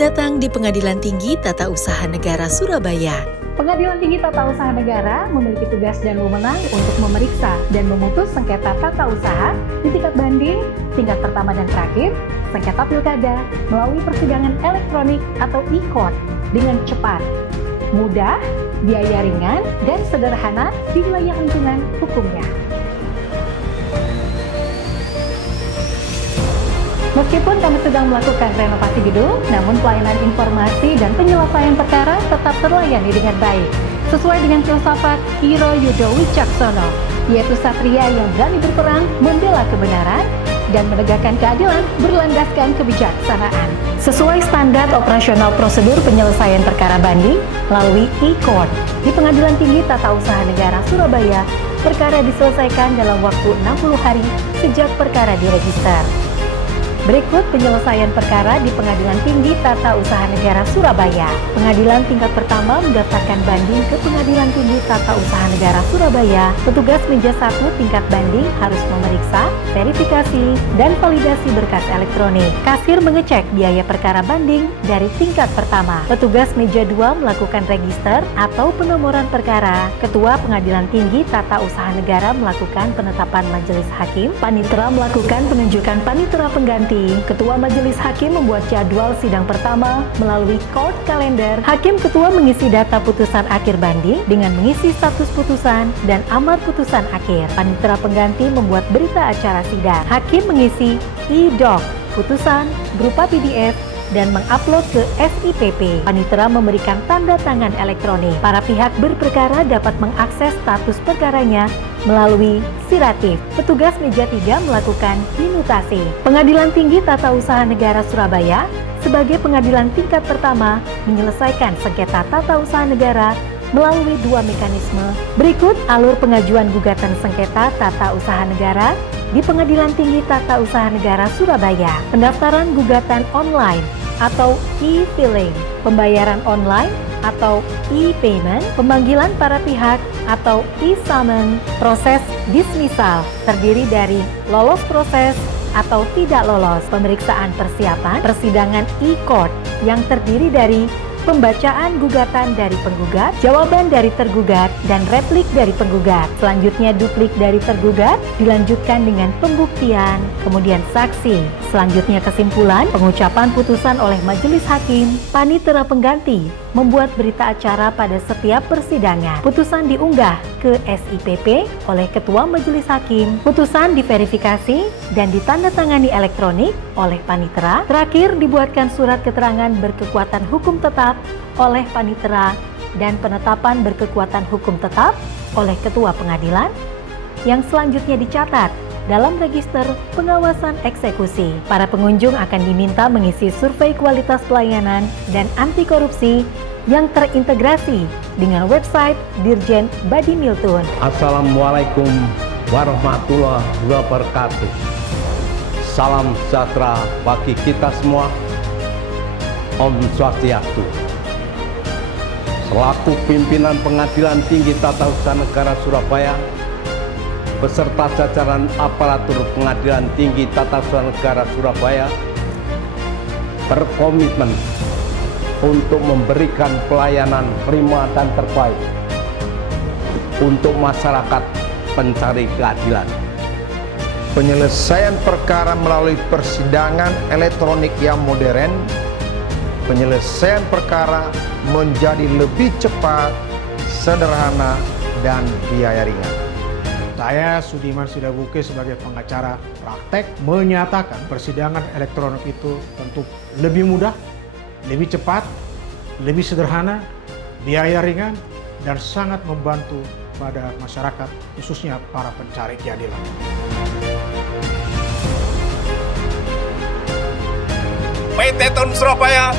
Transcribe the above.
datang di Pengadilan Tinggi Tata Usaha Negara Surabaya. Pengadilan Tinggi Tata Usaha Negara memiliki tugas dan wewenang untuk memeriksa dan memutus sengketa tata usaha di tingkat banding, tingkat pertama dan terakhir, sengketa pilkada melalui persidangan elektronik atau e-court dengan cepat, mudah, biaya ringan, dan sederhana di wilayah lingkungan hukumnya. Meskipun kami sedang melakukan renovasi gedung, namun pelayanan informasi dan penyelesaian perkara tetap terlayani dengan baik. Sesuai dengan filsafat Hiro Yudo Wicaksono, yaitu satria yang berani berperang, membela kebenaran, dan menegakkan keadilan berlandaskan kebijaksanaan. Sesuai standar operasional prosedur penyelesaian perkara banding melalui e-court di Pengadilan Tinggi Tata Usaha Negara Surabaya, perkara diselesaikan dalam waktu 60 hari sejak perkara diregister. Berikut penyelesaian perkara di Pengadilan Tinggi Tata Usaha Negara Surabaya. Pengadilan tingkat pertama mendaftarkan banding ke Pengadilan Tinggi Tata Usaha Negara Surabaya. Petugas meja 1 tingkat banding harus memeriksa, verifikasi, dan validasi berkas elektronik. Kasir mengecek biaya perkara banding dari tingkat pertama. Petugas meja 2 melakukan register atau penomoran perkara. Ketua Pengadilan Tinggi Tata Usaha Negara melakukan penetapan majelis hakim. Panitera melakukan penunjukan panitera pengganti. Ketua Majelis Hakim membuat jadwal sidang pertama melalui court calendar. Hakim ketua mengisi data putusan akhir banding dengan mengisi status putusan dan amar putusan akhir. Panitera pengganti membuat berita acara sidang. Hakim mengisi e-doc putusan berupa PDF dan mengupload ke SIPP. Panitera memberikan tanda tangan elektronik. Para pihak berperkara dapat mengakses status perkaranya melalui siratif. Petugas meja 3 melakukan minutasi. Pengadilan Tinggi Tata Usaha Negara Surabaya sebagai pengadilan tingkat pertama menyelesaikan sengketa tata usaha negara melalui 2 mekanisme. Berikut alur pengajuan gugatan sengketa tata usaha negara di Pengadilan Tinggi Tata Usaha Negara Surabaya. Pendaftaran gugatan online atau e-filing, pembayaran online atau e-payment, pemanggilan para pihak atau e-summon, proses dismissal terdiri dari lolos proses atau tidak lolos, pemeriksaan persiapan, persidangan e-court yang terdiri dari pembacaan gugatan dari penggugat, jawaban dari tergugat, dan replik dari penggugat. Selanjutnya duplik dari tergugat, dilanjutkan dengan pembuktian, kemudian saksi. Selanjutnya kesimpulan, pengucapan putusan oleh majelis hakim. Panitera pengganti membuat berita acara pada setiap persidangan. Putusan diunggah ke SIPP oleh ketua majelis hakim. Putusan diverifikasi dan ditandatangani elektronik oleh panitera. Terakhir dibuatkan surat keterangan berkekuatan hukum tetap oleh panitera dan penetapan berkekuatan hukum tetap oleh ketua pengadilan yang selanjutnya dicatat dalam register pengawasan eksekusi. Para pengunjung akan diminta mengisi survei kualitas pelayanan dan anti korupsi yang terintegrasi dengan website Dirjen Badi Miltun. Assalamualaikum warahmatullahi wabarakatuh. Salam sejahtera bagi kita semua. Om Swastiastu. Selaku pimpinan Pengadilan Tinggi Tata Usaha Negara Surabaya beserta jajaran aparatur Pengadilan Tinggi Tata Usaha Negara Surabaya berkomitmen untuk memberikan pelayanan prima dan terbaik untuk masyarakat pencari keadilan. Penyelesaian perkara melalui persidangan elektronik yang modern, penyelesaian perkara menjadi lebih cepat, sederhana, dan biaya ringan. Saya Sudiman Sidabuke sebagai pengacara praktek menyatakan persidangan elektronik itu tentu lebih mudah, lebih cepat, lebih sederhana, biaya ringan, dan sangat membantu pada masyarakat, khususnya para pencari keadilan. PT Tun Surabaya.